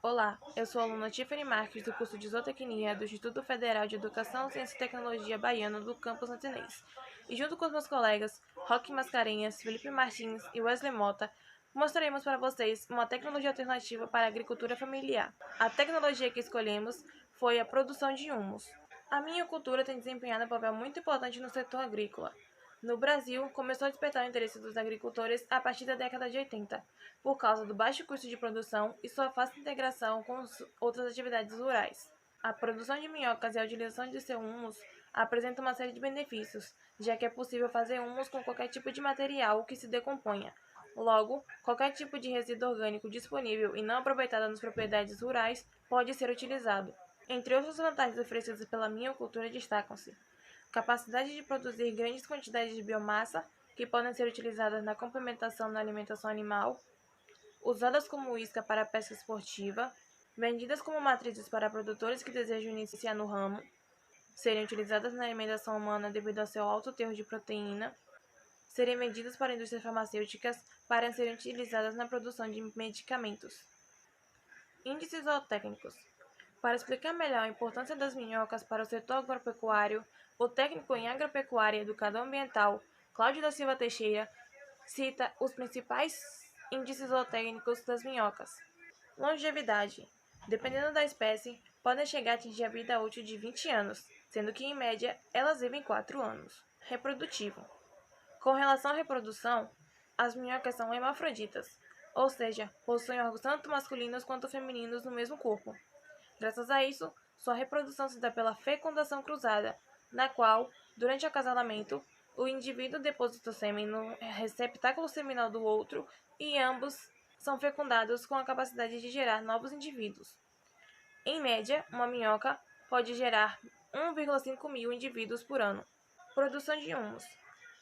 Olá, eu sou a aluna Tiffany Marques, do curso de Zootecnia do Instituto Federal de Educação, Ciência e Tecnologia Baiano do Campus Santinês. E junto com os meus colegas Roque Mascarenhas, Felipe Martins e Wesley Mota, mostraremos para vocês uma tecnologia alternativa para a agricultura familiar. A tecnologia que escolhemos foi a produção de humus. A minhocultura tem desempenhado um papel muito importante no setor agrícola. No Brasil, começou a despertar o interesse dos agricultores a partir da década de 80, por causa do baixo custo de produção e sua fácil integração com outras atividades rurais. A produção de minhocas e a utilização de seu humus apresentam uma série de benefícios, já que é possível fazer humus com qualquer tipo de material que se decomponha. Logo, qualquer tipo de resíduo orgânico disponível e não aproveitado nas propriedades rurais pode ser utilizado. Entre outras vantagens oferecidas pela minhocultura destacam-se capacidade de produzir grandes quantidades de biomassa, que podem ser utilizadas na complementação da alimentação animal, usadas como isca para a pesca esportiva, vendidas como matrizes para produtores que desejam iniciar no ramo, serem utilizadas na alimentação humana devido ao seu alto teor de proteína, serem vendidas para indústrias farmacêuticas para serem utilizadas na produção de medicamentos. Índices zootécnicos. Para explicar melhor a importância das minhocas para o setor agropecuário, o técnico em agropecuária e educador ambiental, Cláudio da Silva Teixeira, cita os principais índices zootécnicos das minhocas. Longevidade. Dependendo da espécie, podem chegar a atingir a vida útil de 20 anos, sendo que, em média, elas vivem 4 anos. Reprodutivo. Com relação à reprodução, as minhocas são hermafroditas, ou seja, possuem órgãos tanto masculinos quanto femininos no mesmo corpo. Graças a isso, sua reprodução se dá pela fecundação cruzada, na qual, durante o acasalamento, o indivíduo deposita o sêmen no receptáculo seminal do outro e ambos são fecundados com a capacidade de gerar novos indivíduos. Em média, uma minhoca pode gerar 1,5 mil indivíduos por ano. Produção de humus.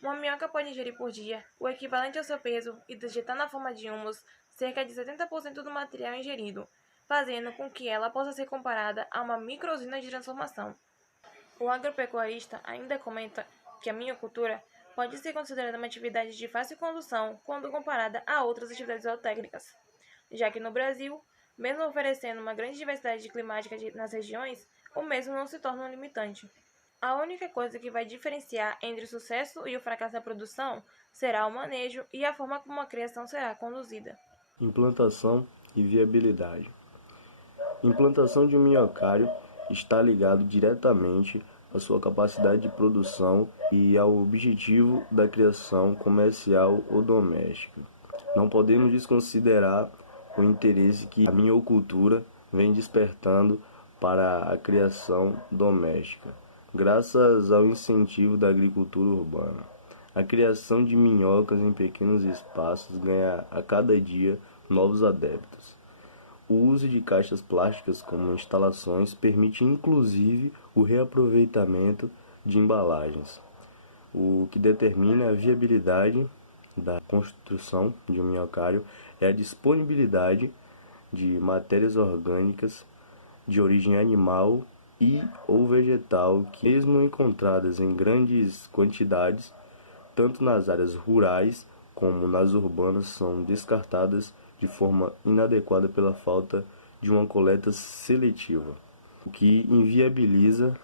Uma minhoca pode ingerir por dia o equivalente ao seu peso e dejetar na forma de humus cerca de 70% do material ingerido, fazendo com que ela possa ser comparada a uma microusina de transformação. O agropecuarista ainda comenta que a minhocultura pode ser considerada uma atividade de fácil condução quando comparada a outras atividades zootécnicas, já que no Brasil, mesmo oferecendo uma grande diversidade climática nas regiões, o mesmo não se torna um limitante. A única coisa que vai diferenciar entre o sucesso e o fracasso da produção será o manejo e a forma como a criação será conduzida. Implantação e viabilidade. Implantação de um minhocário está ligado diretamente à sua capacidade de produção e ao objetivo da criação comercial ou doméstica. Não podemos desconsiderar o interesse que a minhocultura vem despertando para a criação doméstica, graças ao incentivo da agricultura urbana. A criação de minhocas em pequenos espaços ganha a cada dia novos adeptos. O uso de caixas plásticas como instalações permite inclusive o reaproveitamento de embalagens, o que determina a viabilidade da construção de um minhocário é a disponibilidade de matérias orgânicas de origem animal e ou vegetal que, mesmo encontradas em grandes quantidades, tanto nas áreas rurais como nas urbanas, são descartadas de forma inadequada pela falta de uma coleta seletiva, o que inviabiliza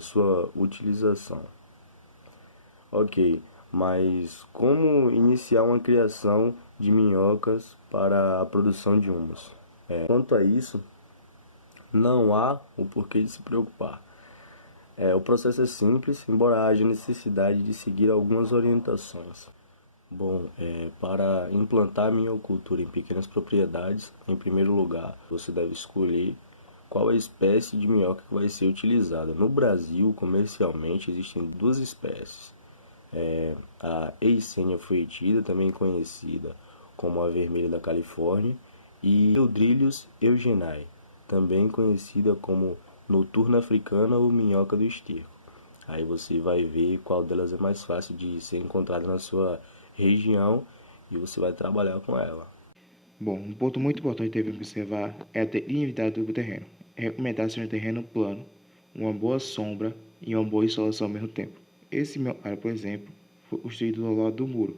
sua utilização. Ok, mas como iniciar uma criação de minhocas para a produção de humus? Quanto a isso, não há o porquê de se preocupar. O processo é simples, embora haja necessidade de seguir algumas orientações. Bom, para implantar a minhocultura em pequenas propriedades, em primeiro lugar, você deve escolher qual a espécie de minhoca que vai ser utilizada. No Brasil, comercialmente, existem duas espécies. A Eisenia foetida, também conhecida como a vermelha da Califórnia, e Eudrilhus eugenae, também conhecida como noturna africana ou minhoca do esterco. Aí você vai ver qual delas é mais fácil de ser encontrada na sua região e você vai trabalhar com ela. Bom, um ponto muito importante que devemos observar é a linearidade do terreno. É recomendável ser um terreno plano, uma boa sombra e uma boa insolação ao mesmo tempo. Esse meu área, por exemplo, foi construído ao lado do muro.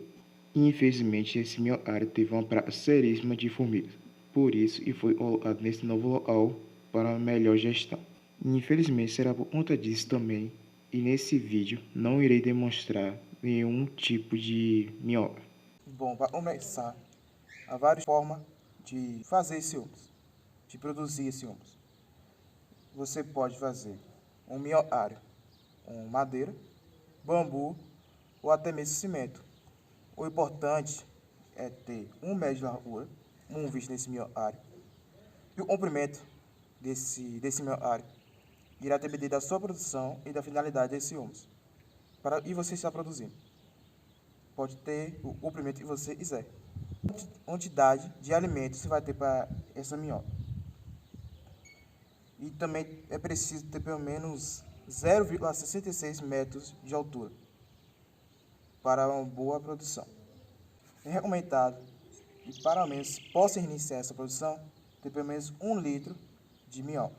E infelizmente esse meu área teve uma praga seríssima de formigas. por isso e foi colocado nesse novo local para uma melhor gestão. Infelizmente será por conta disso também, e nesse vídeo não irei demonstrar nenhum tipo de minhoca. Bom, para começar, há várias formas de fazer esse humus, de produzir esse humus. Você pode fazer um minhoário com madeira, bambu ou até mesmo cimento. O importante é ter 1 metro de largura, 1 visto nesse minhoário, e o comprimento desse minhoário irá depender da sua produção e da finalidade desse humus. E você está produzindo. Pode ter o comprimento que você quiser. Quantidade de alimento você vai ter para essa minhoca. E também é preciso ter pelo menos 0,66 metros de altura para uma boa produção. É recomendado que, para ao menos possa iniciar essa produção, ter pelo menos 1 litro de minhoca.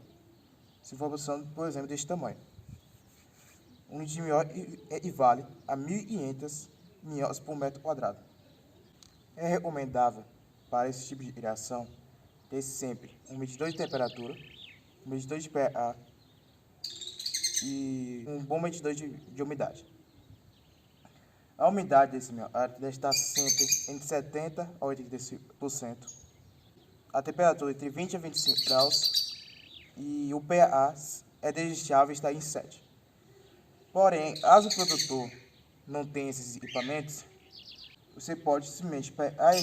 Se for produção, por exemplo, deste tamanho. 1 litro de minhoca equivale a 1.500 minhocas por metro quadrado. É recomendável para esse tipo de criação ter sempre um medidor de temperatura, um medidor de pH e um bom medidor de umidade. A umidade desse minhoário deve estar sempre entre 70% a 85%. A temperatura entre 20 a 25 graus e o pH é desejável estar em 7. Porém, caso o produtor não tenha esses equipamentos, você pode simplesmente pegar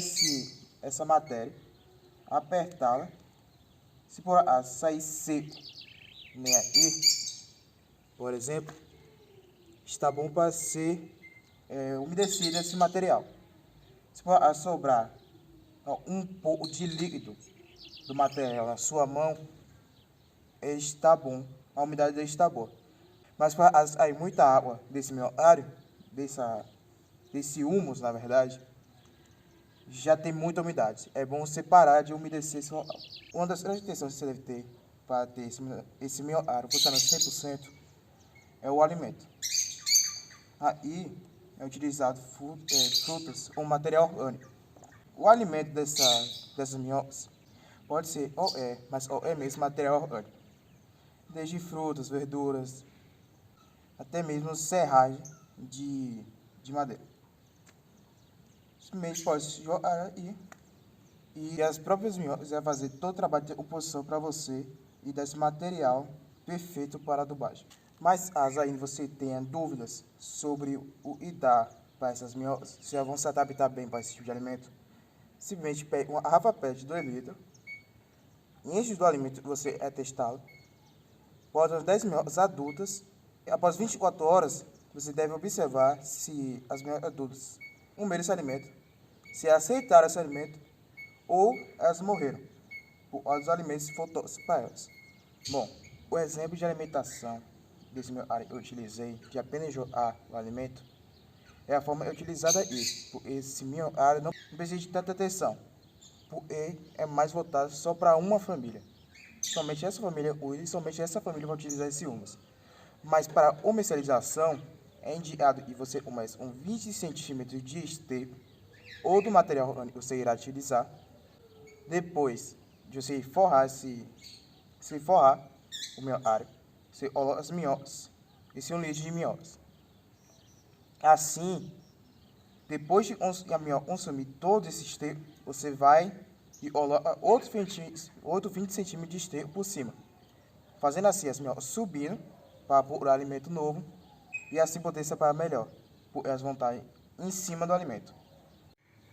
essa matéria, apertá-la, se por acaso sair seco, nem aqui, por exemplo, está bom para ser umedecido esse material. Se por acaso sobrar um pouco de líquido do material na sua mão, está bom, a umidade dele está boa. Mas para sair muita água desse minhoário, desse humus, na verdade, já tem muita umidade. É bom você parar de umedecer esse local. Uma das grandes intenções que você deve ter para ter esse minhoário funcionando 100% é o alimento. Aí é utilizado frutas ou material orgânico. O alimento dessas minhocas pode ser mas é mesmo material orgânico. Desde frutas, verduras, até mesmo serragem de madeira. Simplesmente pode jogar aí e as próprias minhocas vão fazer todo o trabalho de decomposição para você e desse material perfeito para a adubagem. Mas caso ainda você tenha dúvidas sobre o idar para essas minhocas, se elas vão se adaptar bem para esse tipo de alimento, simplesmente pegue uma garrafa PET de 2 litros, enche do alimento que você é testado, bota as 10 minhocas adultas, e após 24 horas, você deve observar se as minhocas adultas comeram esse alimento, se aceitaram esse alimento ou elas morreram por causa dos alimentos que foram tóxicos para elas. Bom, o exemplo de alimentação desse minhoário que eu utilizei, de apenas jogar o alimento, é a forma utilizada aí. Esse minhoário não precisa de tanta atenção, porque é mais voltado só para uma família. Somente essa família usa e somente essa família vai utilizar esse humus. Mas para comercialização, é indicado que você comece com 20 centímetros de esterco ou do material orgânico que você irá utilizar. Depois de você forrar o minhoário, você coloca as minhocas, esse é um litro de minhocas. Assim, depois de a minhoca consumir todo esse esterco, você vai e coloca outro 20 centímetros de esterco por cima. Fazendo assim, as minhocas subindo para procurar alimento novo e assim poder separar melhor, porque elas vão estar em cima do alimento.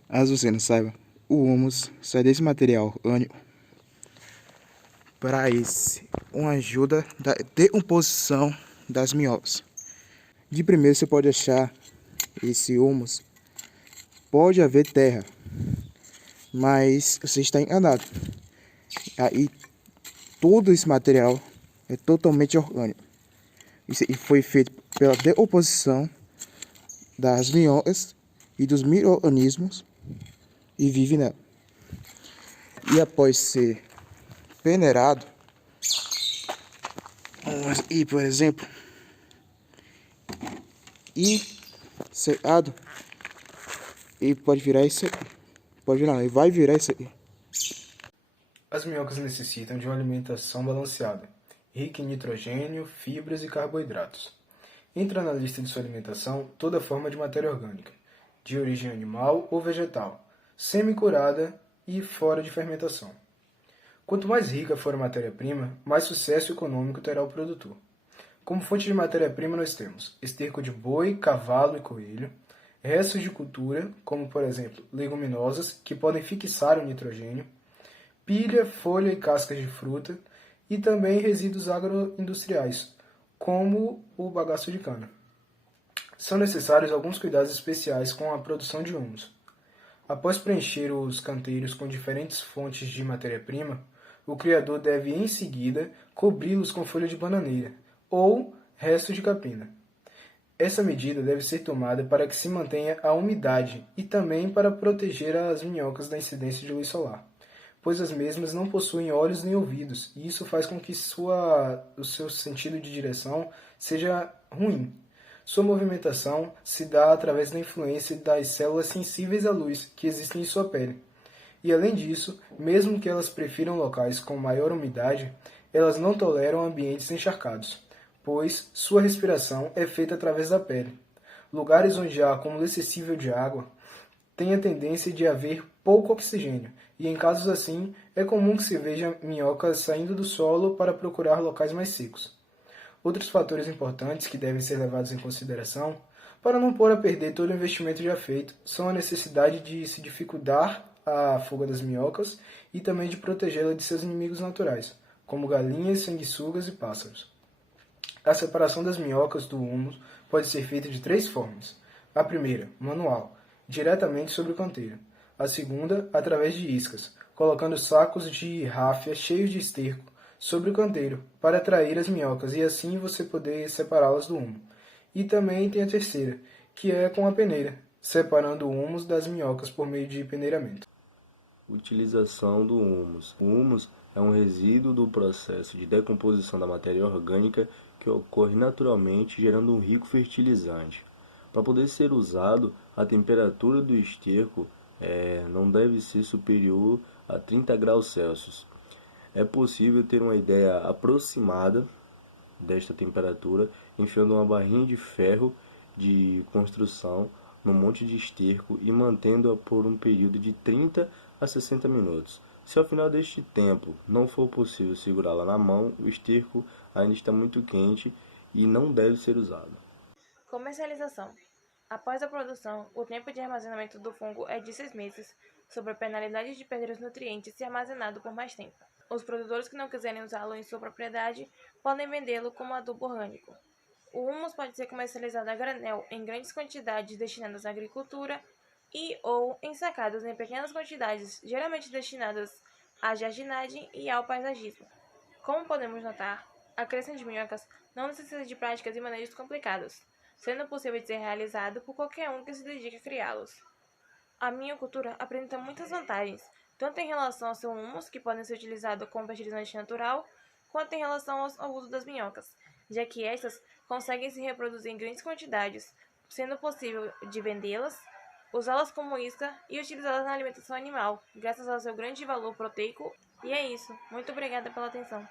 Caso você não saiba, o humus sai desse material orgânico para uma ajuda da decomposição das minhocas. De primeiro você pode achar esse humus, pode haver terra, mas você está enganado. Aí todo esse material é totalmente orgânico. Isso foi feito pela decomposição das minhocas e dos micro-organismos e vive nela. E após ser peneirado, e por exemplo, e secado, ele pode virar isso aqui. Pode virar, ele vai virar isso aqui. As minhocas necessitam de uma alimentação balanceada, rica em nitrogênio, fibras e carboidratos. Entra na lista de sua alimentação toda forma de matéria orgânica, de origem animal ou vegetal, semi-curada e fora de fermentação. Quanto mais rica for a matéria-prima, mais sucesso econômico terá o produtor. Como fonte de matéria-prima nós temos esterco de boi, cavalo e coelho, restos de cultura, como por exemplo leguminosas, que podem fixar o nitrogênio, pilha, folha e cascas de fruta, e também resíduos agroindustriais, como o bagaço de cana. São necessários alguns cuidados especiais com a produção de humus. Após preencher os canteiros com diferentes fontes de matéria-prima, o criador deve em seguida cobri-los com folha de bananeira ou restos de capina. Essa medida deve ser tomada para que se mantenha a umidade e também para proteger as minhocas da incidência de luz solar, pois as mesmas não possuem olhos nem ouvidos, e isso faz com que o seu sentido de direção seja ruim. Sua movimentação se dá através da influência das células sensíveis à luz que existem em sua pele. E além disso, mesmo que elas prefiram locais com maior umidade, elas não toleram ambientes encharcados, pois sua respiração é feita através da pele. Lugares onde há acúmulo excessivo de água têm a tendência de haver pouco oxigênio, e em casos assim, é comum que se veja minhocas saindo do solo para procurar locais mais secos. Outros fatores importantes que devem ser levados em consideração, para não pôr a perder todo o investimento já feito, são a necessidade de se dificultar a fuga das minhocas e também de protegê-la de seus inimigos naturais, como galinhas, sanguessugas e pássaros. A separação das minhocas do humus pode ser feita de 3 formas. A primeira, manual, diretamente sobre o canteiro. A segunda, através de iscas, colocando sacos de ráfia cheios de esterco sobre o canteiro para atrair as minhocas e assim você poder separá-las do humo. E também tem a terceira, que é com a peneira, separando o humus das minhocas por meio de peneiramento. Utilização do humus. O humus é um resíduo do processo de decomposição da matéria orgânica que ocorre naturalmente, gerando um rico fertilizante. Para poder ser usado, a temperatura do esterco não deve ser superior a 30 graus Celsius. É possível ter uma ideia aproximada desta temperatura enfiando uma barrinha de ferro de construção no monte de esterco e mantendo-a por um período de 30 a 60 minutos. Se ao final deste tempo não for possível segurá-la na mão, o esterco ainda está muito quente e não deve ser usado. Comercialização. Após a produção, o tempo de armazenamento do fungo é de 6 meses, sob a penalidade de perder os nutrientes se armazenado por mais tempo. Os produtores que não quiserem usá-lo em sua propriedade podem vendê-lo como adubo orgânico. O humus pode ser comercializado a granel em grandes quantidades destinadas à agricultura e ou ensacados em pequenas quantidades, geralmente destinadas à jardinagem e ao paisagismo. Como podemos notar, a criação de minhocas não necessita de práticas e manejos complicados, sendo possível de ser realizado por qualquer um que se dedique a criá-los. A minhocultura apresenta muitas vantagens, tanto em relação ao seu humus, que podem ser utilizados como fertilizante natural, quanto em relação ao uso das minhocas, já que estas conseguem se reproduzir em grandes quantidades, sendo possível de vendê-las, usá-las como isca e utilizá-las na alimentação animal, graças ao seu grande valor proteico. E é isso. Muito obrigada pela atenção.